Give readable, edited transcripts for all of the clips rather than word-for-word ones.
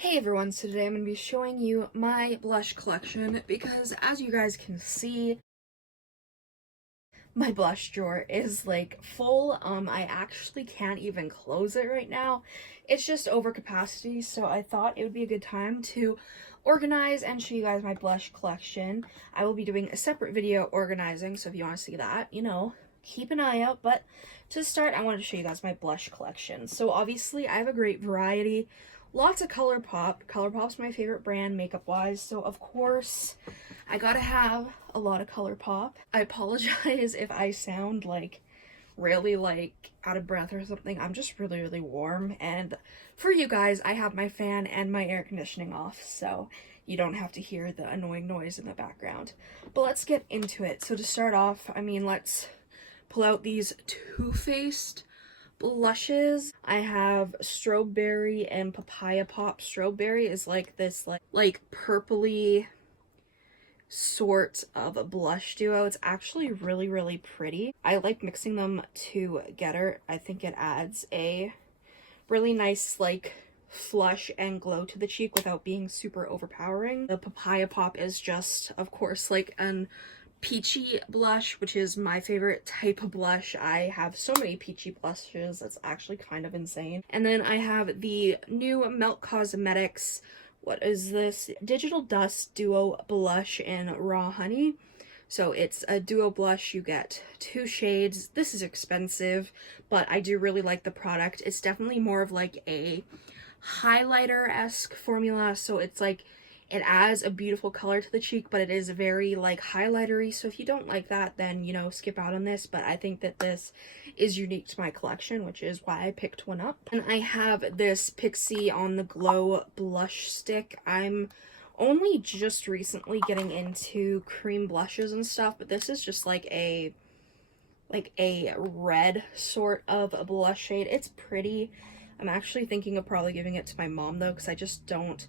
Hey everyone, so today I'm going to be showing you my blush collection because as you guys can see, my blush drawer is like full. I actually can't even close it right now. It's just over capacity, so I thought it would be a good time to organize and show you guys my blush collection. I will be doing a separate video organizing, so if you want to see that, keep an eye out. But to start, I wanted to show you guys my blush collection. So obviously I have a great variety. Lots of ColourPop. ColourPop's my favorite brand makeup-wise, so of course I gotta have a lot of ColourPop. I apologize if I sound like really like out of breath or something. I'm just really warm, and for you guys I have my fan and my air conditioning off, so you don't have to hear the annoying noise in the background. But let's get into it. So to start off, let's pull out these Too Faced blushes. I have Strawberry and Papaya Pop. Strawberry is like this like purpley sort of a blush duo. It's actually really pretty. I like mixing them together. I think it adds a really nice like flush and glow to the cheek without being super overpowering. The Papaya Pop is just, of course, like an peachy blush, which is my favorite type of blush. I have so many peachy blushes, that's actually kind of insane. And then I have the new Melt Cosmetics, what is this? Digital Dust Duo Blush in Raw Honey. So it's a duo blush, you get 2 shades. This is expensive, but I do really like the product. It's definitely more of like a highlighter-esque formula, so it's like it adds a beautiful color to the cheek, but it is very like highlightery. So if you don't like that, then skip out on this. But I think that this is unique to my collection, which is why I picked one up. And I have this Pixie On The Glow blush stick. I'm only just recently getting into cream blushes and stuff, but this is just like a red sort of a blush shade. It's pretty. I'm actually thinking of probably giving it to my mom though, because I just don't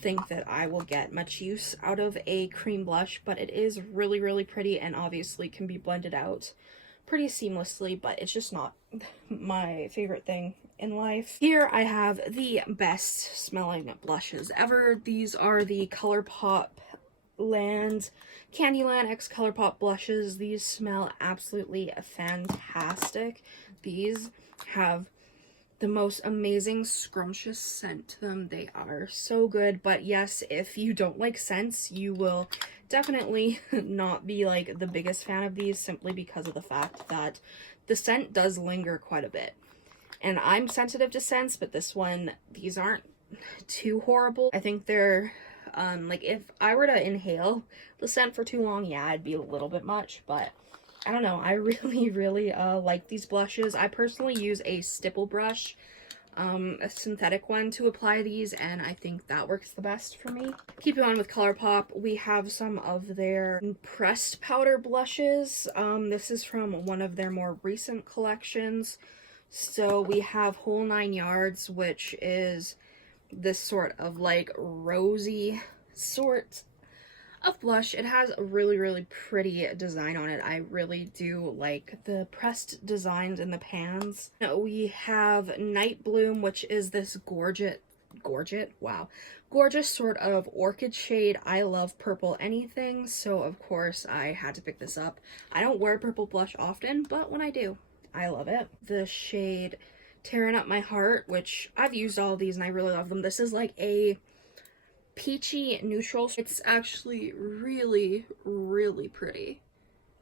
think that I will get much use out of a cream blush, but it is really pretty and obviously can be blended out pretty seamlessly, but it's just not my favorite thing in life. Here I have the best smelling blushes ever. These are the ColourPop Candyland X ColourPop blushes. These smell absolutely fantastic. These have the most amazing scrumptious scent to them. They are so good. But yes, if you don't like scents, you will definitely not be like the biggest fan of these, simply because of the fact that the scent does linger quite a bit. And I'm sensitive to scents, but these aren't too horrible. I think they're like if I were to inhale the scent for too long, yeah, it'd be a little bit much, but I don't know. I really like these blushes. I personally use a stipple brush, a synthetic one, to apply these, and I think that works the best for me. Keeping on with ColourPop, we have some of their pressed powder blushes. This is from one of their more recent collections. So we have Whole 9 Yards, which is this sort of like rosy sort of blush. It has a really pretty design on it. I really do like the pressed designs in the pans. We have Night Bloom, which is this gorgeous sort of orchid shade. I love purple anything, so of course I had to pick this up. I don't wear purple blush often, but when I do, I love it. The shade Tearing Up My Heart, which I've used all of these and I really love them. This is like a peachy neutral. It's actually really pretty.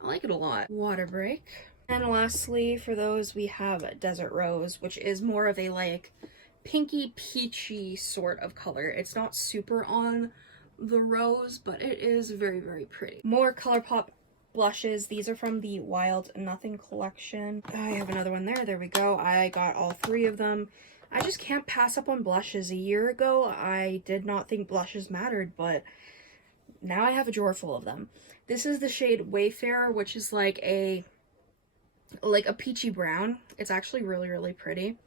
I like it a lot. Water Break. And lastly, for those, we have Desert Rose, which is more of a like pinky peachy sort of color. It's not super on the rose, but it is very pretty. More ColourPop blushes. These are from the Wild Nothing collection. I have another one there we go. I got all 3 of them. I just can't pass up on blushes. A year ago, I did not think blushes mattered, but now I have a drawer full of them. This is the shade Wayfarer, which is like a peachy brown. It's actually really pretty.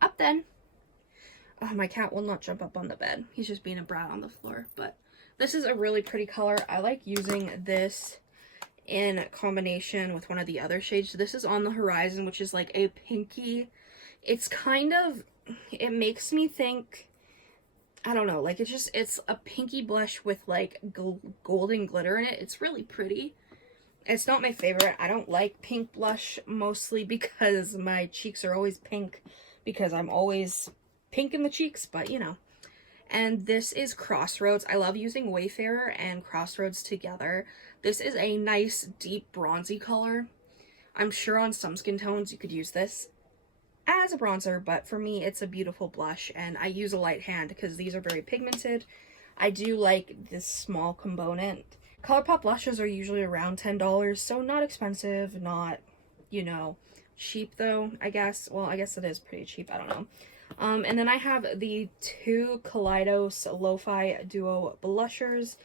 Up then. Oh, my cat will not jump up on the bed. He's just being a brat on the floor, but this is a really pretty color. I like using this in combination with one of the other shades. This is On the Horizon, which is like a pinky. It's kind of, it makes me think I don't know, like it's a pinky blush with like golden glitter in it. It's really pretty. It's not my favorite. I don't like pink blush, mostly because my cheeks are always pink because I'm always pink in the cheeks, but you know. And this is Crossroads. I love using Wayfarer and Crossroads together. This is a nice deep bronzy color. I'm sure on some skin tones you could use this as a bronzer, but for me it's a beautiful blush, and I use a light hand because these are very pigmented. I do like this small component. ColourPop blushes are usually around $10, so not expensive, not, you know, cheap though, I guess. Well, I guess it is pretty cheap, I don't know. And then I have the two Kaleidos Lo-Fi Duo blushers.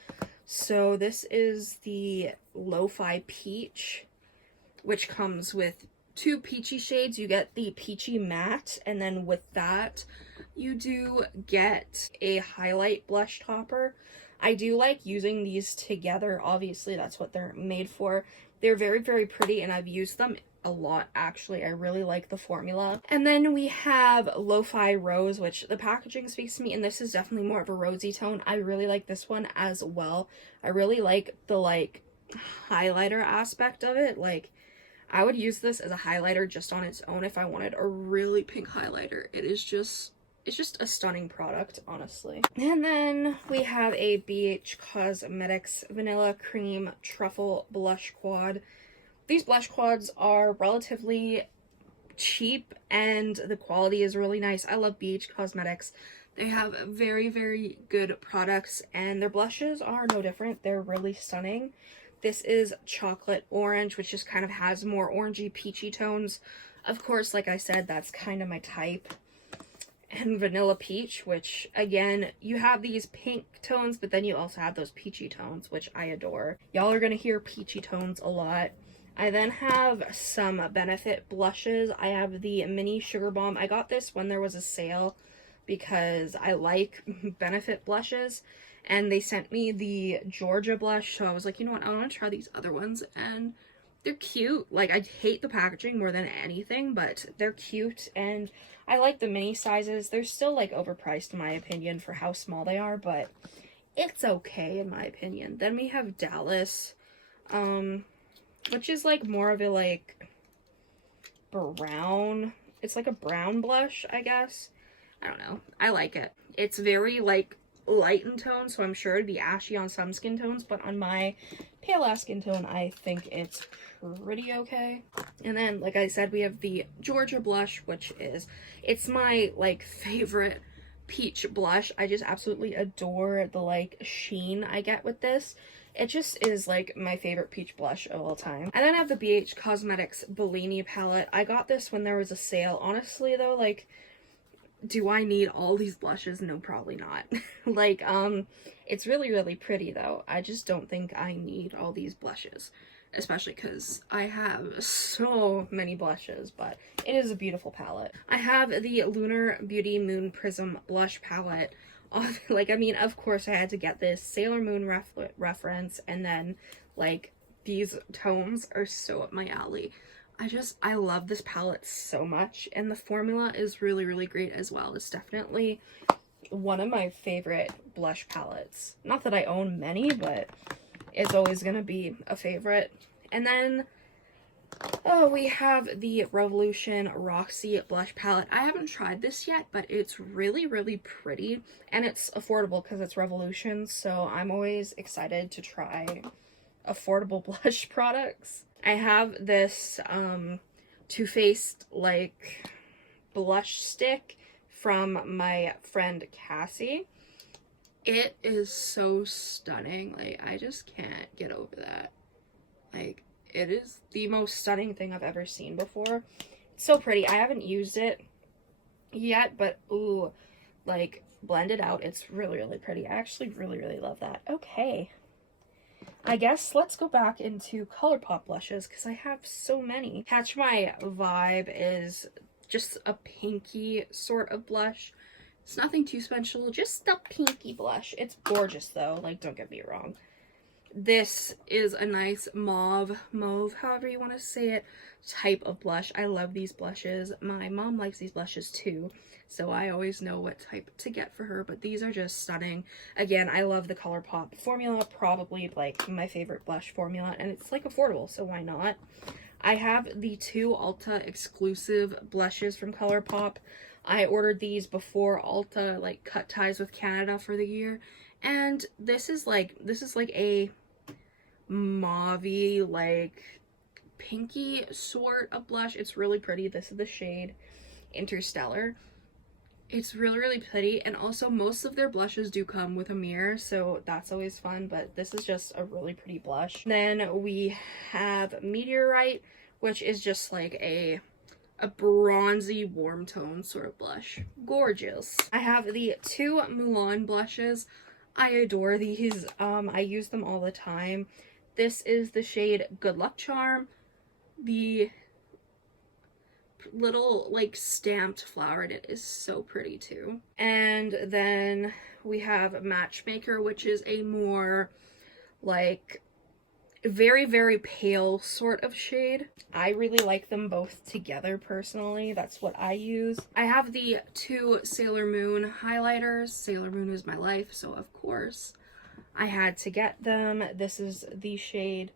So this is the Lo-Fi Peach, which comes with two peachy shades. You get the peachy matte, and then with that you do get a highlight blush topper. I do like using these together. Obviously that's what they're made for. They're very, very pretty, and I've used them a lot actually. I really like the formula. And then we have Lo-Fi Rose, which the packaging speaks to me, and this is definitely more of a rosy tone. I really like this one as well. I really like the like highlighter aspect of it. Like, I would use this as a highlighter just on its own if I wanted a really pink highlighter. It's just a stunning product, honestly. And then we have a BH Cosmetics Vanilla Cream Truffle Blush Quad. These blush quads are relatively cheap and the quality is really nice. I love BH Cosmetics. They have very, very good products, and their blushes are no different. They're really stunning. This is Chocolate Orange, which just kind of has more orangey, peachy tones. Of course, like I said, that's kind of my type. And Vanilla Peach, which, again, you have these pink tones, but then you also have those peachy tones, which I adore. Y'all are going to hear peachy tones a lot. I then have some Benefit blushes. I have the Mini Sugar Bomb. I got this when there was a sale because I like Benefit blushes, and they sent me the Georgia blush, so I was like, you know what, I want to try these other ones, and they're cute. Like, I hate the packaging more than anything, but they're cute, and I like the mini sizes. They're still, like, overpriced in my opinion for how small they are, but it's okay in my opinion. Then we have Dallas, which is, like, more of a, like, brown, it's like a brown blush, I guess. I don't know. I like it. It's very, like, light in tone, so I'm sure it'd be ashy on some skin tones, but on my pale ass skin tone, I think it's pretty okay. And then, like I said, we have the Georgia blush, which is, it's my, like, favorite peach blush. I just absolutely adore the, like, sheen I get with this. It just is, like, my favorite peach blush of all time. And then I have the BH Cosmetics Bellini palette. I got this when there was a sale. Honestly, though, like, do I need all these blushes? No, probably not. Like, it's really, really pretty, though. I just don't think I need all these blushes, especially because I have so many blushes, but it is a beautiful palette. I have the Lunar Beauty Moon Prism Blush Palette. Like, I mean, of course I had to get this Sailor Moon reference, and then, like, these tones are so up my alley. I love this palette so much, and the formula is really, really great as well. It's definitely one of my favorite blush palettes. Not that I own many, but it's always gonna be a favorite. And then, oh, we have the Revolution Roxy Blush Palette. I haven't tried this yet, but it's really, really pretty, and it's affordable because it's Revolution, so I'm always excited to try affordable blush products. I have this Too Faced, like, blush stick from my friend Cassie. It is so stunning. Like, I just can't get over that. Like, it is the most stunning thing I've ever seen before. It's so pretty. I haven't used it yet, but ooh, like, blended out, it's really, really pretty. I actually really, really love that. Okay. I guess let's go back into ColourPop blushes because I have so many. Catch My Vibe is just a pinky sort of blush. It's nothing too special, just a pinky blush. It's gorgeous though, like, don't get me wrong. This is a nice mauve, however you want to say it, type of blush. I love these blushes. My mom likes these blushes too. so I always know what type to get for her, but these are just stunning. Again, I love the ColourPop formula, probably like my favorite blush formula, and it's like affordable, so why not? I have the two Ulta exclusive blushes from ColourPop. I ordered these before Ulta like cut ties with Canada for the year, and this is like a mauve-y, like pinky sort of blush. It's really pretty. This is the shade Interstellar. It's really, really pretty, and also most of their blushes do come with a mirror, so that's always fun, but this is just a really pretty blush. Then we have Meteorite, which is just like a bronzy warm tone sort of blush. Gorgeous. I have the two Mulan blushes. I adore these. I use them all the time. This is the shade Good Luck Charm. The little like stamped flower in it is so pretty too. And then we have Matchmaker, which is a more like very, very pale sort of shade. I really like them both together personally. That's what I use. I have the two Sailor Moon highlighters. Sailor Moon is my life, so of course I had to get them. This is the shade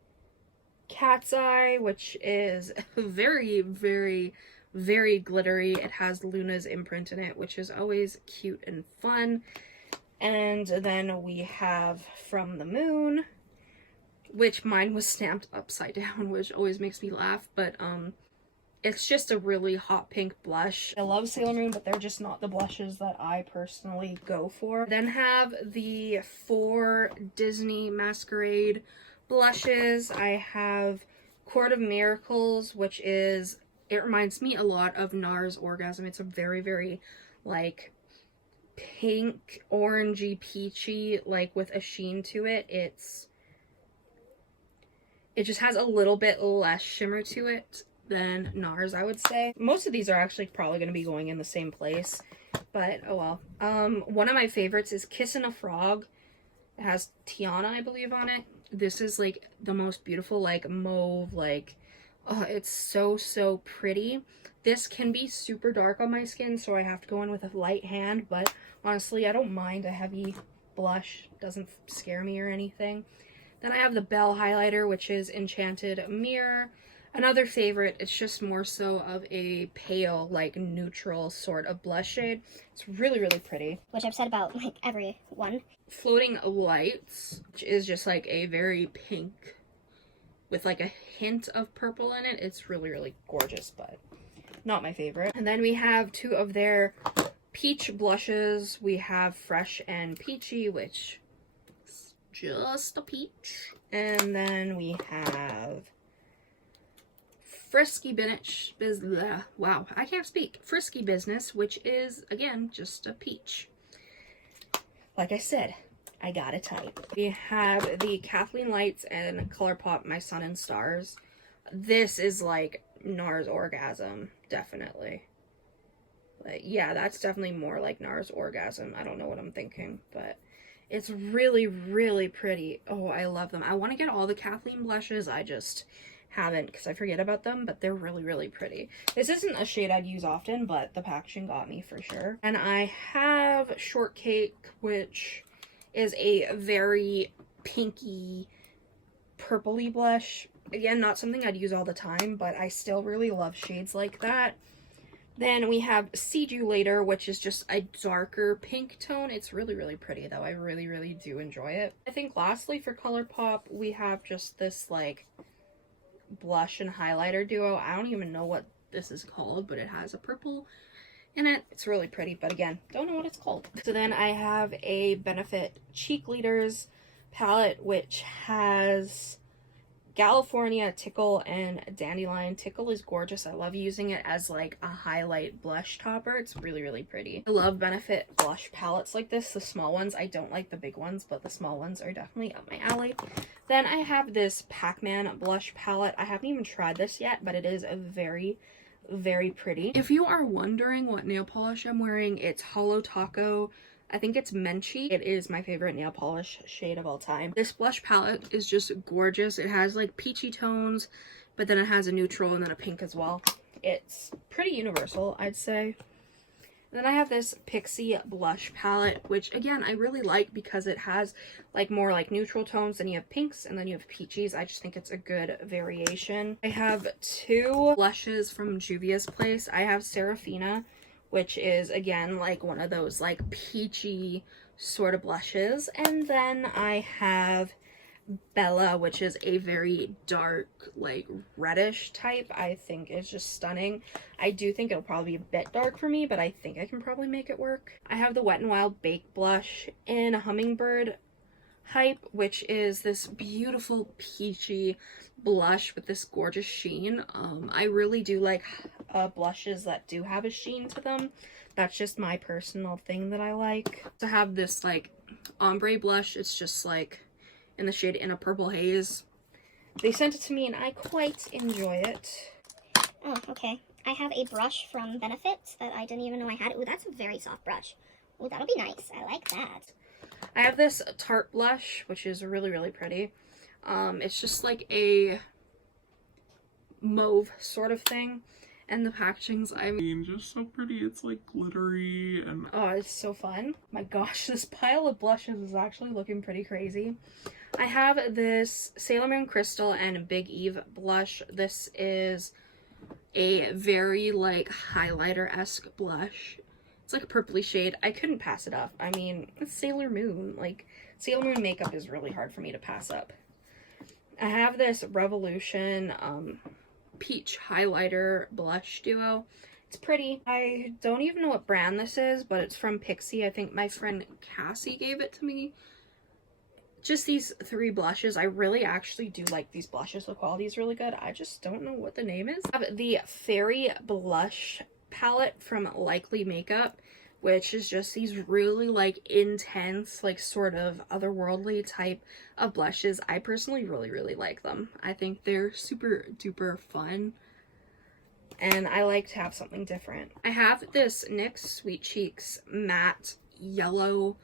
Cat's Eye, which is very, very, very glittery. It has Luna's imprint in it, which is always cute and fun. And then we have From the Moon, which mine was stamped upside down, which always makes me laugh, but it's just a really hot pink blush. I love Sailor Moon, but they're just not the blushes that I personally go for. Then have the 4 Disney Masquerade blushes. I have Court of Miracles, which is, it reminds me a lot of NARS Orgasm. It's a very, very like pink, orangey, peachy, like with a sheen to it. It just has a little bit less shimmer to it than NARS, I would say. Most of these are actually probably going to be going in the same place, but oh well. One of my favorites is Kissin' a Frog. It has Tiana, I believe, on it. This is like the most beautiful, like mauve, like, oh, it's so, so pretty. This can be super dark on my skin, so I have to go in with a light hand, but honestly, I don't mind a heavy blush. It doesn't scare me or anything. Then I have the Belle highlighter, which is Enchanted Mirror. Another favorite, it's just more so of a pale, like neutral sort of blush shade. It's really, really pretty. Which I've said about like every one. Floating Lights, which is just like a very pink with like a hint of purple in it. It's really, really gorgeous, but not my favorite. And then we have 2 of their peach blushes. We have Fresh and Peachy, which is just a peach. And then we have Frisky Business, wow, I can't speak. Frisky Business, which is, again, just a peach. Like I said, I got a type. We have the Kathleen Lights and ColourPop My Sun and Stars. This is like NARS Orgasm, definitely. But yeah, that's definitely more like NARS Orgasm. I don't know what I'm thinking, but it's really, really pretty. Oh, I love them. I want to get all the Kathleen blushes. I just haven't because I forget about them, but they're really, really pretty. This isn't a shade I'd use often, but the packaging got me for sure. And I have Shortcake, which is a very pinky, purpley blush. Again, not something I'd use all the time, but I still really love shades like that. Then we have Seed You Later, which is just a darker pink tone. It's really, really pretty, though. I really, really do enjoy it. I think lastly for ColourPop, we have just this, like, blush and highlighter duo. I don't even know what this is called, but it has a purple in it. It's really pretty, but again, don't know what it's called. So then I have a Benefit Cheek Leaders palette, which has California Tickle and Dandelion. Tickle is gorgeous. I love using it as like a highlight blush topper. It's really, really pretty. I love Benefit blush palettes like this, the small ones. I don't like the big ones, but the small ones are definitely up my alley. Then I have this Pac-Man blush palette. I haven't even tried this yet, but it is a very, very pretty. If you are wondering what nail polish I'm wearing, it's Holo Taco. I think it's Menchie. It is my favorite nail polish shade of all time. This blush palette is just gorgeous. It has like peachy tones, but then it has a neutral and then a pink as well. It's pretty universal, I'd say. Then I have this Pixie blush palette, which again, I really like because it has like more like neutral tones. Then you have pinks and then you have peaches. I just think it's a good variation. I have two blushes from Juvia's Place. I have Serafina, which is again like one of those like peachy sort of blushes. And then I have Bella, which is a very dark, like reddish type. I think it's just stunning. I do think it'll probably be a bit dark for me, but I think I can probably make it work. I have the Wet n Wild Baked Blush in Hummingbird Hype, which is this beautiful peachy blush with this gorgeous sheen. I really do like blushes that do have a sheen to them. That's just my personal thing that I like. To have this like ombre blush, it's just like in the shade In a Purple Haze. They sent it to me and I quite enjoy it. Oh, okay. I have a brush from Benefit that I didn't even know I had. Ooh, that's a very soft brush. Ooh, that'll be nice. I like that. I have this Tarte blush, which is really, really pretty. It's just like a mauve sort of thing. And the packaging's, I mean, just so pretty. It's like glittery and oh, it's so fun. My gosh, this pile of blushes is actually looking pretty crazy. I have this Sailor Moon Crystal and Big Eve blush. This is a very like highlighter-esque blush. It's like a purpley shade. I couldn't pass it up. I mean, it's Sailor Moon. Like, Sailor Moon makeup is really hard for me to pass up. I have this Revolution peach highlighter blush duo. It's pretty. I don't even know what brand this is, but it's from Pixie. I think my friend Cassie gave it to me. Just these three blushes. I really actually do like these blushes. The quality is really good. I just don't know what the name is. I have the Fairy Blush palette from Likely Makeup, which is just these really like intense, like sort of otherworldly type of blushes. I personally really, really like them. I think they're super duper fun. And I like to have something different. I have this NYX Sweet Cheeks matte yellow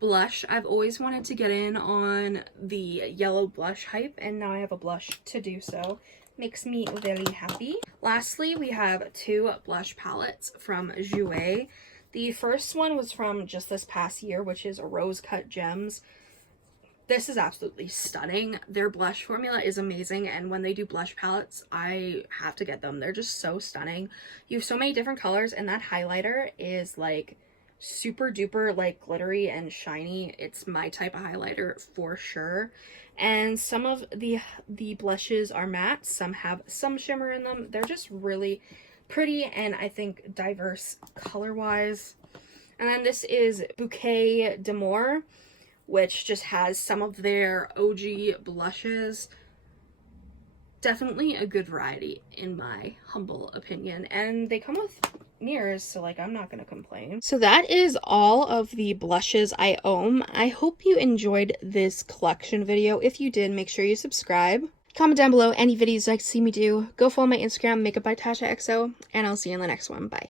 blush. I've always wanted to get in on the yellow blush hype, and now I have a blush to do so. Makes me very happy. Lastly, we have two blush palettes from Jouer. The first one was from just this past year, which is Rose Cut Gems. This is absolutely stunning. Their blush formula is amazing, and when they do blush palettes, I have to get them. They're just so stunning. You have so many different colors, and that highlighter is like super duper like glittery and shiny. It's my type of highlighter for sure. And some of the blushes are matte, some have some shimmer in them. They're just really pretty and I think diverse color wise. And then this is Bouquet d'Amour, which just has some of their OG blushes. Definitely a good variety in my humble opinion, and they come with mirrors, so like I'm not gonna complain. So that is all of the blushes I own. I hope you enjoyed this collection video. If you did, make sure you subscribe. Comment down below any videos you'd like to see me do. Go follow my Instagram, Makeup by Tasha XO, and I'll see you in the next one. Bye.